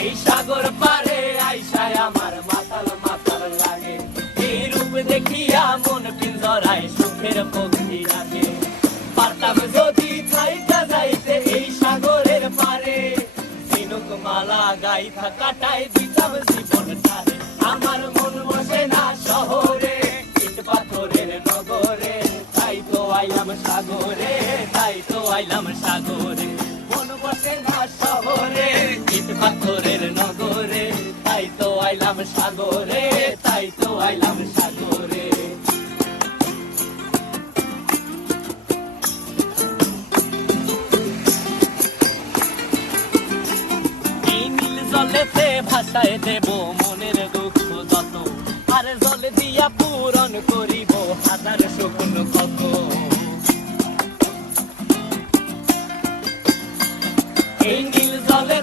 এই সাগর পারে আইসায় আমার মাতাল মাতাল লাগে, এই রূপ দেখিয়া মন পিঞ্জরায় সুখের পক্ষী রাখে। পারতাম যদি থাইকা যাইতে এই সাগরের পারে, ঝিনুক মালা গাইথা কাটাই দিতাম জীবনটারে। আমার মন বসে না শহরে, ইট পাথরের নগরে, তাই তো আইলাম সাগরে, তাই তো আইলাম সাগরে। মন বসে না শহরে, ইট পাথরের নগরে, তাই তো আইলাম সাগরে, তাই তো আইলাম সাগরে। এই নীল জলেতে ভাসায় দেব মনের দুঃখ যত, আর জলে দিয়া পূরণ করিব হাজার স্বপ্ন কত। এই নীল জলে